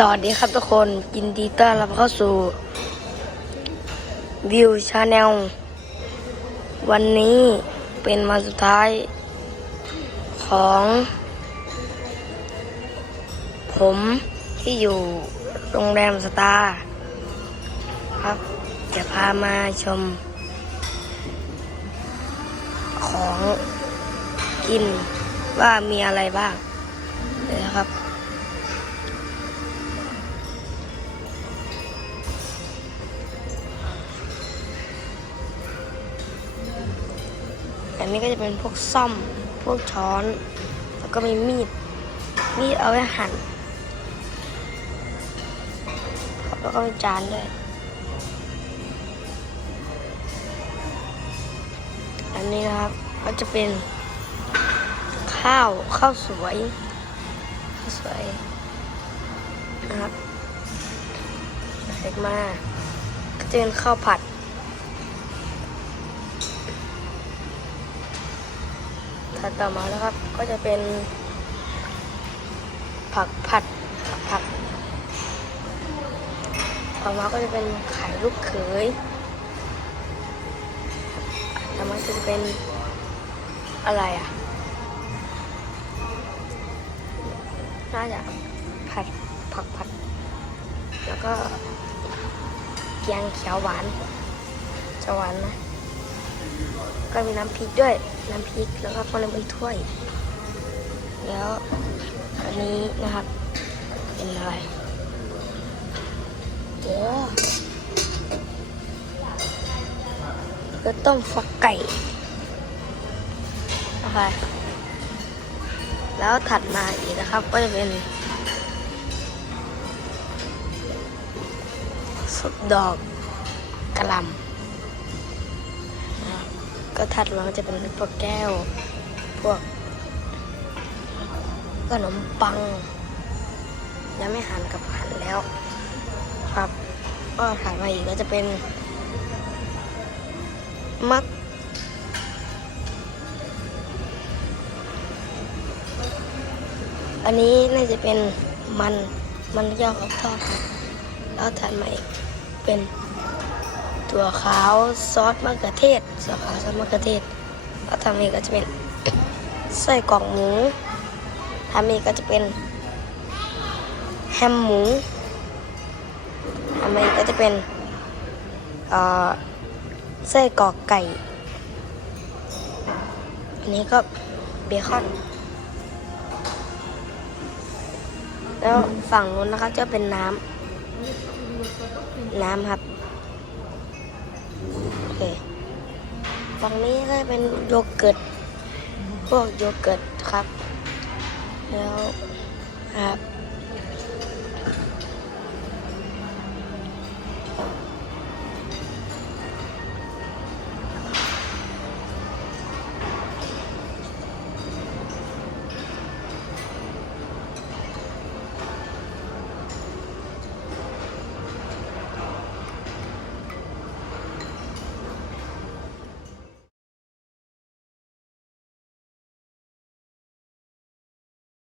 สวัสดีครับทุกคนยินดีต้อนรับเข้าสู่วิวชาแนลวันนี้เป็นมาสุดท้ายของ ผมที่อยู่โรงแรมสตาร์ครับ จะพามาชม ของกินว่ามีอะไรบ้างเลยนะครับ นนี้ก็จะเป็นพวกซ่อม พวกช้อน แล้วก็มีมีด มีดเอาไว้หั่นครับแล้วก็มีจานด้วย อันนี้นะครับก็จะเป็นข้าวข้าวสวยข้าวสวยนะครับเล็กมากก็จะเป็นข้าวผัด ถัดต่อมาแล้วครับ ก็จะเป็น ผักผัดผักต่อมาก็จะเป็นไข่ลูกเขยต่อมาจะเป็นอะไรอะ น่าจะผัดผักผัด แล้วก็แกงเขียวหวานจะหวานนะ ก็มีน้ำพริกด้วย น้ำพริกแล้วก็คนละเป็นถ้วย แล้วอันนี้นะครับ เป็นอะไรโอ้ก็ต้มฟักไก่นะคะแล้วถัดมาอีกนะครับก็จะเป็นสุดดอกกระลำ ก็ถัดมาก็จะเป็นพวกแก้ว พวกขนมปัง ยังไม่หันกับหันแล้ว ครับ ก็ถัดมาอีกก็จะเป็น มักอันนี้น่าจะเป็นมันมันย่อกับทอดแล้วถัดมาอีกเป็น ถั่วขาวซอสมะเขือเทศซอสขาวซอสมะเขือเทศแล้วทำเองก็จะเป็นไส้กรอกหมูทำเองก็จะเป็นแฮมหมูทำเองก็จะเป็นเอ่อไส้กรอกไก่อันนี้ก็เบคอนแล้วฝั่งนู้นนะครับจะเป็นน้ำน้ำครับ เคฝั่งนี้ก็เป็นโยเกิร์ตพวกโยเกิร์ตครับ แล้วครับ